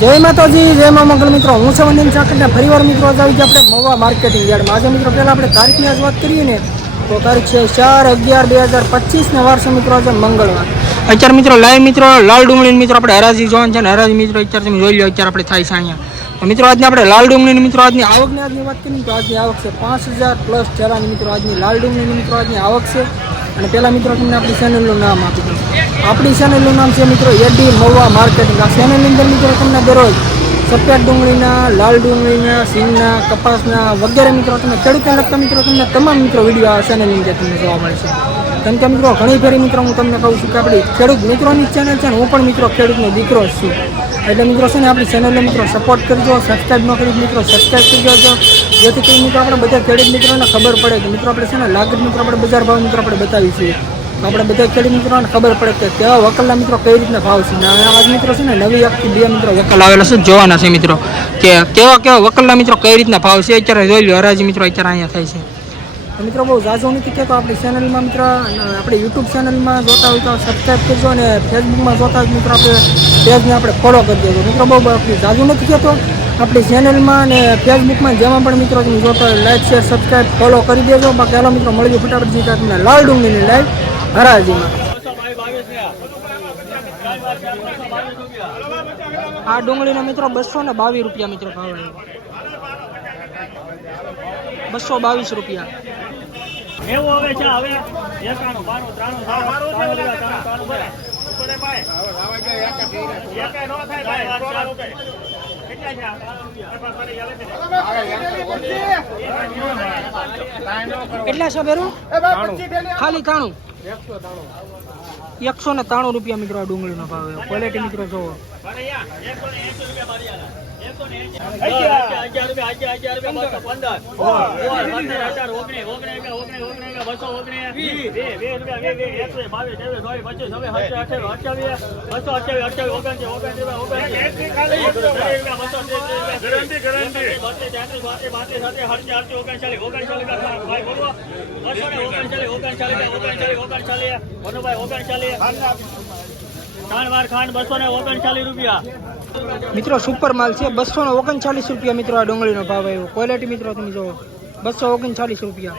જય માતાજી, જય મા મંગલ મિત્રો. હું છું વંદન ચાકરને ફરીવાર મિત્રો આજે આવી ગયા આપણે મવા માર્કેટિંગ યાર્ડમાં. આજે મિત્રો પહેલાં આપણે તારીખની આજ વાત કરીએ ને, તો તારીખ છે ચાર અગિયાર બે હજાર પચીસને વારસો મિત્રો આજે મંગળવાર. અત્યારે મિત્રો લાઈવ મિત્રો, લાલ ડુંગળી મિત્રો આપણે હરાજી જોવાનું છે ને હરાજી મિત્રો અત્યારે તમે જોઈ લો અત્યારે આપણે થાય છે અહીંયા. મિત્રો આજની આપણે લાલ ડુંગળીની મિત્રો આજની આવકની આજની વાત કરીએ તો આજની આવક છે પાંચ હજાર પ્લસ ઠેલાની મિત્રો આજની લાલ ડુંગળીની મિત્રો આજની આવક છે. અને પહેલાં મિત્રો તમને આપણી ચેનલનું નામ આપી દઉં. આપણી ચેનલનું નામ છે મિત્રો એડી મવા માર્કેટિંગ આ ચેનલની અંદર મિત્રો તમને દરરોજ સફેદ ડુંગળીના, લાલ ડુંગળીના, સિંગના, કપાસના વગેરે મિત્રો તમે ખેડૂતને લગતા મિત્રો તમને તમામ મિત્રો વીડિયો આ ચેનલની અંદર તમને જોવા મળશે. કેમ કે મિત્રો ઘણી ફેરી મિત્રો હું તમને કહું છું કે આપણી ખેડૂત મિત્રોની ચેનલ છે ને હું પણ મિત્રો ખેડૂતનો દીકરો જ છું. એટલે મિત્રો છે ને આપણી ચેનલને મિત્રો સપોર્ટ કરજો સબસ્ક્રાઈબ ન કરી મિત્રો સબસ્ક્રાઈબ કરી દેજો જેથી કરી મિત્રો આપણે બધા ખેડૂત મિત્રોને ખબર પડે કે મિત્રો, આપણે છે ને લાગત મિત્રો, આપણે બજાર ભાવ મિત્રો આપણે બતાવી છીએ. આપણે બધા ખેડૂત મિત્રોને ખબર પડે કે કેવા વકલના મિત્રો કઈ રીતના ભાવ છે. આજ મિત્રો છે ને નવી એકથી બે મિત્રો વકલ આવેલા છે. જોવાના છે મિત્રો કે કેવા કેવા વકલના મિત્રો કઈ રીતના ભાવ છે. અત્યારે જોઈ લો હરાજી મિત્રો અત્યારે અહીંયા થાય છે. તો મિત્રો બહુ ઝાઝો નથી કહેતો આપણી ચેનલમાં મિત્ર. આપણે યુટ્યુબ ચેનલમાં જોતા હોય તો સબસ્ક્રાઈબ કરજો અને ફેસબુકમાં જોતા હોય મિત્રો આપણે પેજને આપણે ફોલો કરી દેજો. મિત્રો બહુ આપણી ઝાઝું નથી કહેતો આપણી ચેનલમાં અને ફેસબુકમાં જેમાં પણ મિત્રો તમે જોતા હોય લાઈક શેર સબસ્ક્રાઈબ ફોલો કરી દેજો. બાકી હાલો મિત્રો મળી ગયું ફટાફટ જીતા તમને લાલ ડુંગળીની લાઈવ હરાજીમાં. આ ડુંગળીના મિત્રો બસો ને બાવીસ રૂપિયા મિત્રો ભાવ બસો બાવીસ રૂપિયા. એવું હવે છે હવે એકાણું બાણું ત્રાણું ત્રાણું નો. કેટલા છે બેરું ખાલી ત્રાણું? એકસો ને ત્રાણું રૂપિયા મિત્રો ડુંગળી ડુંગળીનો ભાવ ક્વોલિટી મિત્રો જોવો. ત્રણ વાર ખાંડ બસો ને ઓગણચાલીસ રૂપિયા. મિત્રો સુપર માલ છે. બસો ને ઓગણચાલીસ રૂપિયા મિત્રો આ ડુંગળીનો ભાવ આવ્યો. ક્વોલિટી મિત્રો તમે જુઓ. બસો ઓગણચાલીસ રૂપિયા.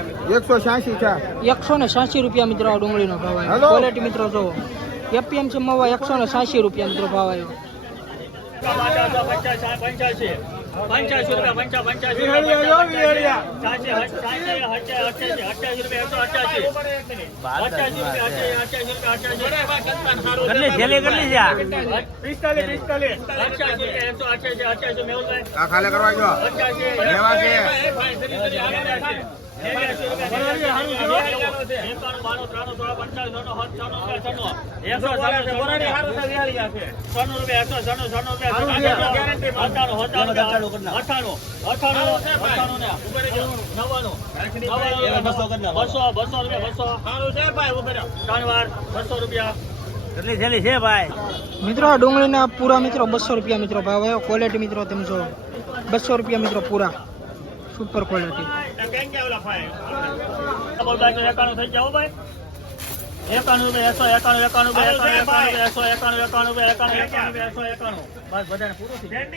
એકસો છ્યાસી છે. એકસો ને રૂપિયા મિત્રો આ ડુંગળીનો ભાવ આવ્યો. ક્વોલિટી મિત્રો જોવો એપીએમસી મવા એકસો ને સાસી રૂપિયા મિત્રો ભાવ આવ્યો. ખાલે કરવા છે. બસો, બસો રૂપિયા, બસો. વાર, બસો મિત્રો ડુંગળીના પૂરા મિત્રો બસો રૂપિયા મિત્રો ભાવ આવ્યો ક્વોલિટી મિત્રો તમે જો બસો રૂપિયા મિત્રો પૂરા સુપર ક્વોલિટી એકાણું એકસો એકાણું એકાણું એકાણું એકસો એકાણું એકાણું એકાણું એકાણું એકસો એકાણું બધાને પૂરું થઈ ગયું.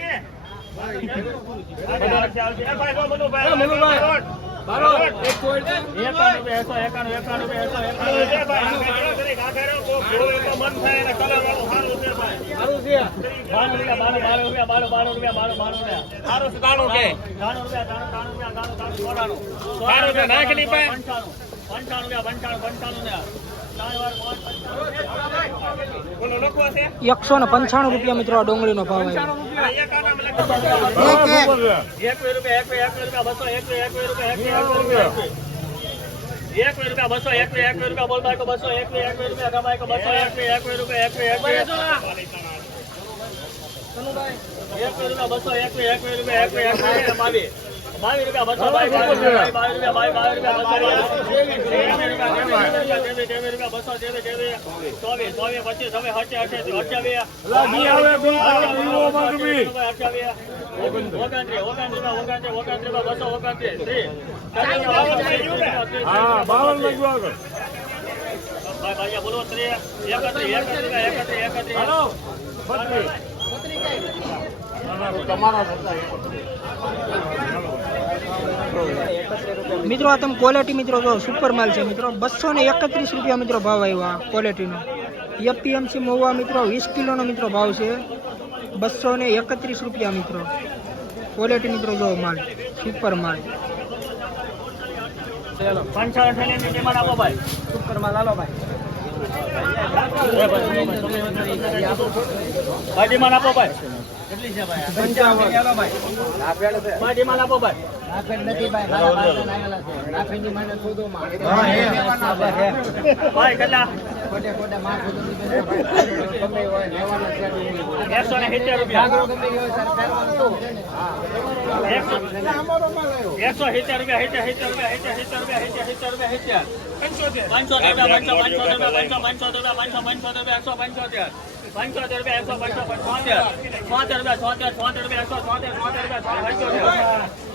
ચોરાણું પંચાણું પંચાણું પંચાણું પંચાણું એકસો ને પંચાણું રૂપિયા મિત્રો આ ડુંગળીનો ભાવ આવ્યો એકવીસ રૂપિયા બાવીસ રૂપિયા બસો ચોવીસ ચોવીસ પચીસ છવ્વીસ અઠ્યાસી અઠ્યાવીસ અઠ્યાવીસ ઓગણત્રીસ ઓગણત્રીસ ઓગણત્રીસ ઓગણત્રીસ બસો ઓગણત્રીસ ત્રીસ હા બાવન લાગ્યું આગળ બોલો ત્રીસ એકત્રીસ એકત્રીસ એકત્રીસ એકત્રીસ બત્રીસ મિત્રો આ તમે ક્વોલિટી મિત્રો જો સુપર માલ છે મિત્રો બસો ને એકત્રીસ રૂપિયા મિત્રો ભાવ આવ્યો આ ક્વોલિટીનો એપીએમસી મહુવા મિત્રો વીસ કિલોનો મિત્રો ભાવ છે બસો ને એકત્રીસ રૂપિયા મિત્રો ક્વોલિટી મિત્રો જો માલ સુપર માલ પંચાવન થેલી ભાઈ ભાઈ આપો ભાઈ માલ હાલો ભાઈ? ભાઈ? ડિમાન્ડ આપો ભાઈ. પંચાવન હાલો ભાઈ ભાઈ ડિમાન્ડ આપો ભાઈ ભાઈ કેટલા એકસો ને સિત્તેર રૂપિયા એકસો એકસો. સિત્તેર રૂપિયા સિત્તેર સિત્તેર રૂપિયા સિત્તેર સિત્તેર રૂપિયા સિત્તેર રૂપિયા સિત્તેર. પાંચસો રૂપિયા પાંચસો પાંચસો રૂપિયા પાંચસો રૂપિયા પાંચસો પાંચસો રૂપિયા એકસો પંચોતેર. પંચોતેર રૂપિયા એકસો પંચોતેર છોતેર રૂપિયા છોતેર છોતેર રૂપિયા એકસો છોતેર છોતેર રૂપિયા પંચોતેર.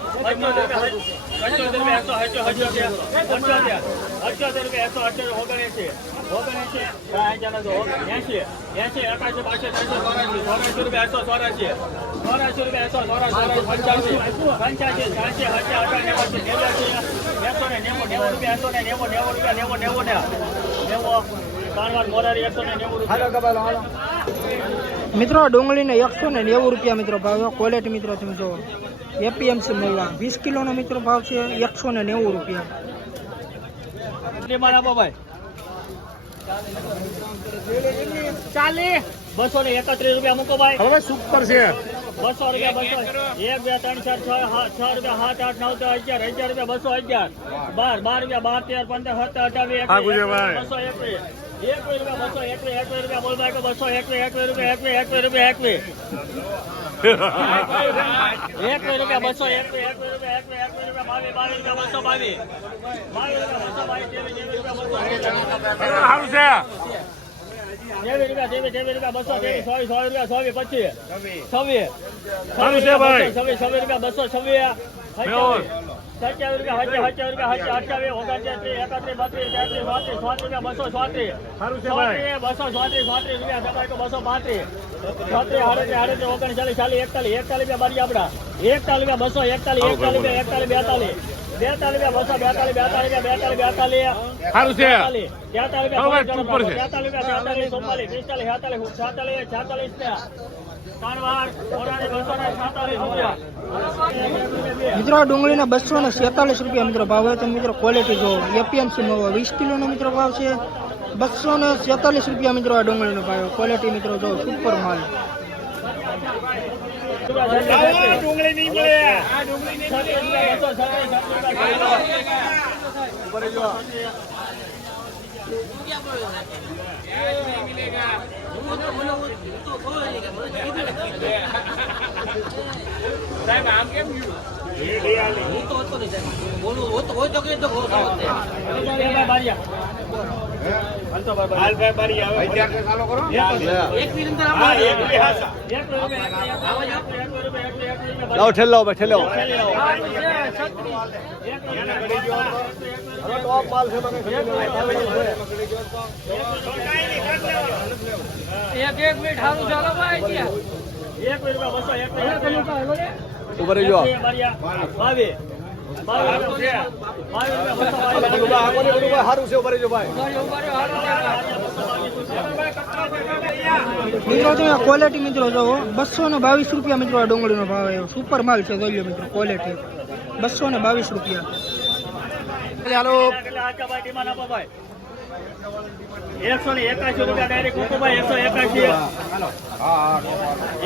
મિત્રો ડુંગળીને એકસો ને નેવું રૂપિયા મિત્રો ભાવ. ક્વોલિટી મિત્રો તમે જુઓ. એપીએમસી મળવા વીસ કિલોનો મિત્રો ભાવ છે એકસો ને નેવું રૂપિયા. ચાલીસ. બસો ને એકત્રીસ રૂપિયા મૂકો ભાઈ. હવે સુપર છે. બસો રૂપિયા બસો એક બે ત્રણ ચાર છ રૂપિયા સાત આઠ નવ દસ અગિયાર અગિયાર રૂપિયા બસો અગિયાર. બાર બાર રૂપિયા બાર તેર પંદર સત્તર ગુજરભાઈ. બસો એકવીસ. સારું છે. રૂપિયા રૂપિયા બસો ચોવીસ રૂપિયા ચોવીસ પચીસ. છવ્વીસ. છવ્વીસ છવ્વીસ રૂપિયા બસો છવ્વીસ. સત્યાવીસ રૂપિયા સત્યાવીસ રૂપિયા અઠ્યાવીસ ઓગણત્રીસ એકત્રીસ બત્રીસ તેત્રીસ ચોત્રીસ ચોત્રીસ રૂપિયા બસો ચોત્રીસ. સારું છે ભાઈ. ચોત્રીસ, બસો ચોત્રીસ ચોત્રીસ રૂપિયા તો બસો પાંત્રીસ. છત્રીસ આડત્રીસ આડત્રીસ ઓગણચાલીસ ચાલીસ એકતાલીસ એકતાલીસ રૂપિયા બારી આપડા. એકતાલીસ રૂપિયા બસો એકતાલીસ એકતાલીસ રૂપિયા એકતાલીસ બેતાલીસ. બેતાલીસ રૂપિયા બસો બેતાલીસ બેતાલીસ બેતાલીસ બેતાલીસ. સારું છે. તેતાલીસ રૂપિયા તેતાલીસ રૂપિયા તેતાલીસ ચુમ્માલીસ પિસ્તાલીસ છેતાલીસ છેતાલીસ છેતાલીસ મિત્રો ડુંગળીના બસો ને સેતાલીસ રૂપિયા મિત્રો ભાવ હોય તો મિત્રો ક્વોલિટી જો એપીએમસી મળવા વીસ કિલોનો મિત્રો ભાવ છે. બસો ને સેતાલીસ રૂપિયા મિત્રો આ ડુંગળીનો ભાવ ક્વોલિટી મિત્રો જો સુપર માલ. ડુંગળી નહીં મળે આ ડુંગળી નહીં મળે બસો છત્રીસ, છત્રીસ રૂપિયા ભાઈ બારિયા. હાલતો ભાઈ બારિયા. એક મિનિટ હા, એક મિનિટ હા. એક રૂપિયા, એક રૂપિયા, એક સારું છે ઊભા રહેજો ભાઈ. મિત્રો તમે ક્વોલિટી મિત્રો જો બસો ને બાવીસ રૂપિયા મિત્રો આ ડુંગળીનો ભાવ આવ્યો. સુપર માલ છે જોઈ મિત્રો ક્વોલિટી બસો ને બાવીસ રૂપિયા. હાલો. એકસો ને એકાશી રૂપિયા ડાયરેક્ટ કુકુભાઈ એકસો એકાશી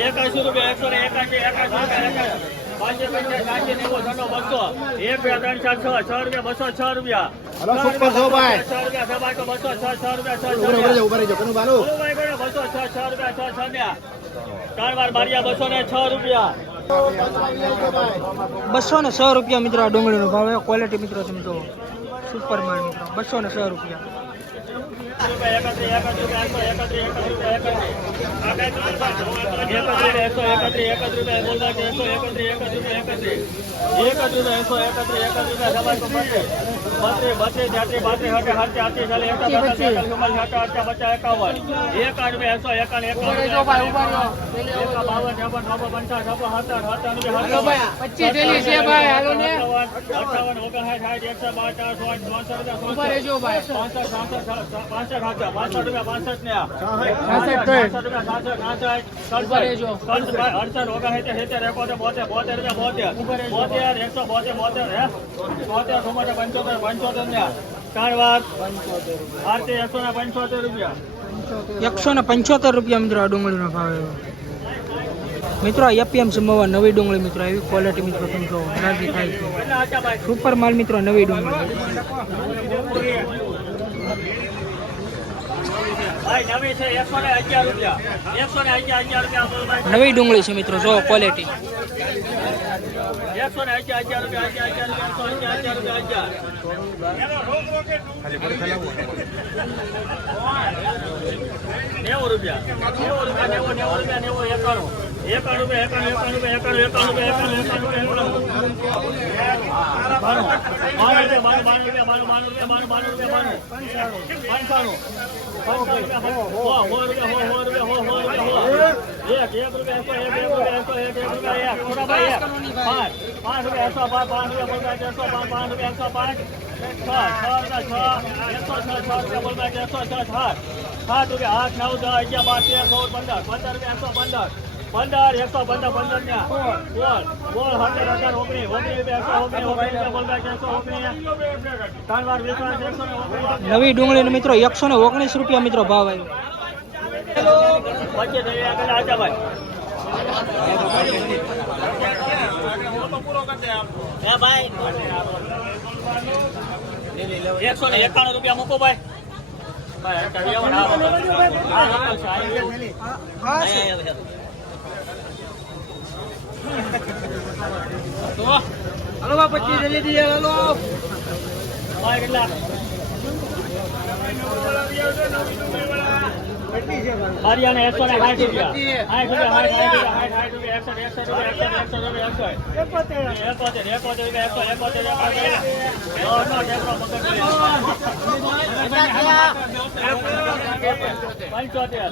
એકાશી રૂપિયા એકસો ને એકાશી એકાશી રૂપિયા પાંચસો પંચાસ સાતસો નેવું બસો. એક બે ત્રણ ચાર છ છ રૂપિયા બસો છ રૂપિયા. છો. છ છ છ છ છ છ છ છ છ ને. વાર બારિયા બસો ને છ રૂપિયા. બસો ને સો રૂપિયા મિત્રો ડુંગળી ડુંગળીનો ભાવ છે ક્વોલિટી મિત્રો તમે સુપર માલ મિત્રો બસો ને સો રૂપિયા. એકત્રીસ એકત્રીસ એકત્રીસ એકત્રીસ એકસો એકત્રીસ એકત્રીસ રૂપિયા બોલવા કે એકસો એકત્રીસ એકત્રીસ એકત્રીસ એકત્રીસ એકસો એકત્રીસ એકત્રીસ રૂપિયા સવાસો બત્રીસ બત્રીસ બત્રીસ તેત્રીસ પાંત્રીસ હટે હટે આઠી ચાલે એકતા પચાસ એકતા ચુમ્માલીસ હટે હટે પચાસ એકાવન એકાવન રૂપિયા એકસો એકાવન એકાવન એકા બાવન છપ્પન છપ્પન પંચાવન છપ્પન સત્તર સત્તર પચીસ થેલી છે ભાઈ, હાલો ને. અઠાવન ઓગણસાઠ સાઠ એકસો બાર સોળ ચોસઠ રૂપિયા ઉભા રહેજો ભાઈ. પાંસઠ સાસઠ પાંસઠ ને એકસો ને ને પંચોતેર રૂપિયા. એકસો ને પંચોતેર રૂપિયા મિત્રો આ ડુંગળીનો ભાવ એવો મિત્રો એપીએમ એપીએમસી નવી ડુંગળી મિત્રો એવી ક્વોલિટી મિત્રો તમે જો રાજી થાય છે. સુપર માલ મિત્રો નવી ડુંગળી. નવી ડુંગળી છે મિત્રો જો ક્વોલિટી નેવું રૂપિયા. નેવું રૂપિયા નેવું નેવું રૂપિયા નેવું એકાણું. પાંચ. રૂપિયા એકસો, પાંચ પાંચ રૂપિયા એકસો, પાંચ પાંચ રૂપિયા એકસો, પાંચ. છ છ એકસો, છ છ રૂપિયા બોલવા એકસો છ, સાત. સાત રૂપિયા આઠ, નવ, દસ, અગિયાર, બાર, તેર, ચૌદ, પંદર. પંદર રૂપિયા એકસો, પંદર. પંદર એકસો પંદર પંદર ને બોલ બોલ હજાર હજાર ઓગણીસ ઓગણીસ રૂપિયા એકસો ઓગણી ઓગણી એકસો ઓગણી ત્રણ વિશ્વાસ એકસો ને નવી ડુંગળીનો મિત્રો એકસો ને ઓગણીસ રૂપિયા મિત્રો ભાવ આવ્યો એકસો ને એકાણું રૂપિયા મૂકો ભાઈ ભાઈ, કરિયાવર આવો. આ લોકલ છે, આ અહીંયા, અહીંયા. હલો બા પચીસ થેલી દીધે હલો. કેટલા? હરિયાણા એકસો ને સાઠ રૂપિયા. સાઠ રૂપિયા સાઠ રૂપિયા રૂપિયા એકસઠ રૂપિયા એકસઠ એકોતેર એકોતેર રૂપિયા એકસો એકોતેર એકોતેર પંચોતેર.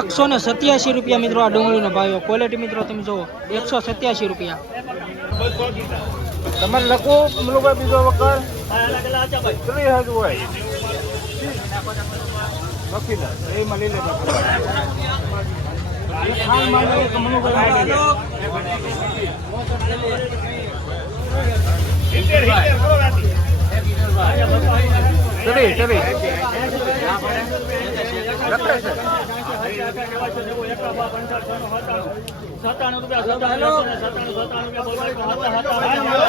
એકસો ને સત્યાસી રૂપિયા મિત્રો આ ડુંગળીનો ભાવ. ક્વોલિટી મિત્રો તમે જુઓ. એકસો સત્યાસી રૂપિયા. તમારે લખો મનુભાઈ બીજો વખત. ત્રીસ હજ હોય? લખી લે એમાં લઈ લેજો. લખે છે સત્તાણું રૂપિયા સત્તાણું સત્તાણું રૂપિયા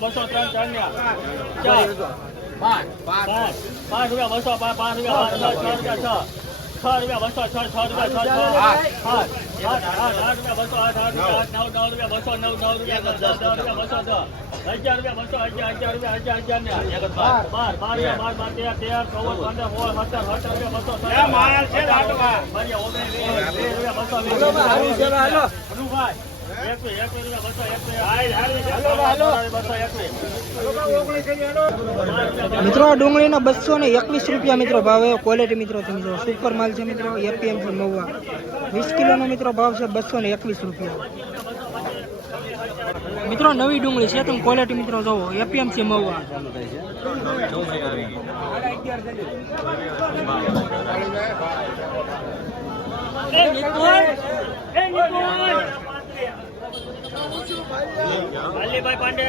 બસો ત્રણ ત્રણ ચાર પાંચ પાંચ રૂપિયા બસો પાંચ રૂપિયા પાંચ રૂપિયા છ છ રૂપિયા બસો છ છ રૂપિયા છ છ આઠ આઠ આઠ આઠ આઠ રૂપિયા બસો આઠ આઠ રૂપિયા આઠ નવ નવ રૂપિયા બસો નવ નવ રૂપિયા દસ દસ રૂપિયા બસો દસ અગિયાર રૂપિયા બસો અગિયાર અગિયાર રૂપિયા અગિયાર અગિયાર ને બાર બાર બાર રૂપિયા બાર બાર તેર તેર ચૌદ પંદર સોળ સત્તર સત્તર રૂપિયા બસો રૂપિયા બસો વીસ રૂપિયા બસો એકવીસ બસો એકવીસ મિત્રો, આ ડુંગળીના બસો ને એકવીસ રૂપિયા મિત્રો ભાવ. છે ક્વોલિટી મિત્રો તમે જુઓ સુપર માલ છે મિત્રો. એપીએમસી મહુવા. વીસ કિલોનો મિત્રો ભાવ છે બસો ને એકવીસ રૂપિયા. મિત્રો, નવી ડુંગળી છે. તમે ક્વોલિટી મિત્રો જોવો. એપીએમસી મહુવા. એ નિકોલ! એ નિકોલ! વાલીભાઈ ને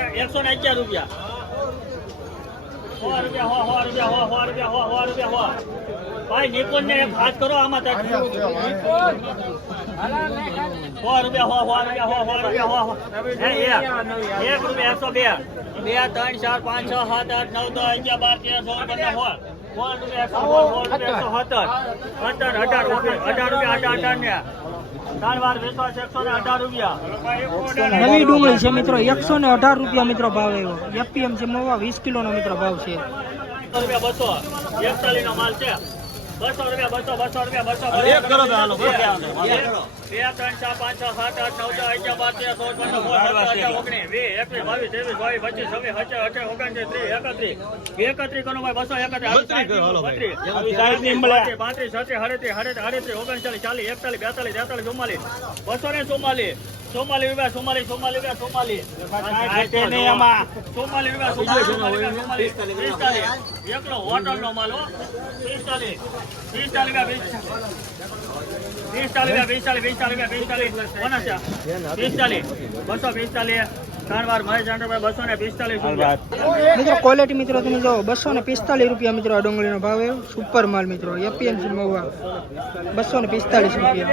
અગિયાર રૂપિયા. સો રૂપિયા, હો રૂપિયા હો રૂપિયા, હો સો રૂપિયા, હો. ભાઈ નિકોલ ને એક કરો આમાં સો રૂપિયા, હો હો, રૂપિયા, હો, હે એક રૂપિયા એકસો બે. બે, ત્રણ, ચાર, પાંચ, છ, સાત, આઠ, નવ, દસ, અગિયાર, બાર, તેર સોળ પંદર ને ને નવી ડુંગળી છે મિત્રો એકસો ને અઢાર રૂપિયા મિત્રો ભાવ આવ્યો છે મોવા વીસ કિલોનો મિત્રો ભાવ છે બસો એકતાલીસ નો માલ છે બસો રૂપિયા બસો બસો રૂપિયા બસો બે ત્રણ ચાર પાંચ છ સાત આઠ નવ દસ અગિયાર બાર તેર સોળ પંદર સોળ સત્તર અઢાર ઓગણીસ વીસ એકવીસ બાવીસ ત્રેવીસ ચોવીસ પચીસ છવ્વીસ સત્યાવીસ અઠાવીસ ઓગણત્રીસ ત્રીસ એકત્રીસ. એકત્રીસ કરો ભાઈ બસો એકત્રીસ. બત્રીસ કરો, હાલો ભાઈ. બત્રીસ. પાંત્રીસ છત્રીસ હડત્રીસ હડત્રીસ અડત્રીસ ઓગણચાલીસ ચાલીસ એકતાલીસ બેતાલીસ તેતાલીસ ચુમ્માલીસ. બસો ને ચુમ્માલીસ. ચુમ્માલીસ વિવાહ સોમાલી ચુમ્માલીસ સોમાલી. ચુમ્માલીસ ચુમ્માલીસ સોમાલી ચુમ્માલીસ સોમાલી ચુમ્માલીસ પિસ્તાલીસ એકલો હોટલ નો માલ હો. પિસ્તાલીસ પિસ્તાલીસ રૂપિયા પિસ્તાલીસ બસો પિસ્તાલીસ. ત્રણ વાર મહેશ બસો ને પિસ્તાલીસ રૂપિયા. મિત્રો ક્વોલિટી મિત્રો તમે જો બસો ને પિસ્તાલીસ રૂપિયા મિત્રો આ ડુંગળીનો ભાવ સુપર માલ મિત્રો એપીએમસી મહુવા બસો ને પિસ્તાલીસ રૂપિયા.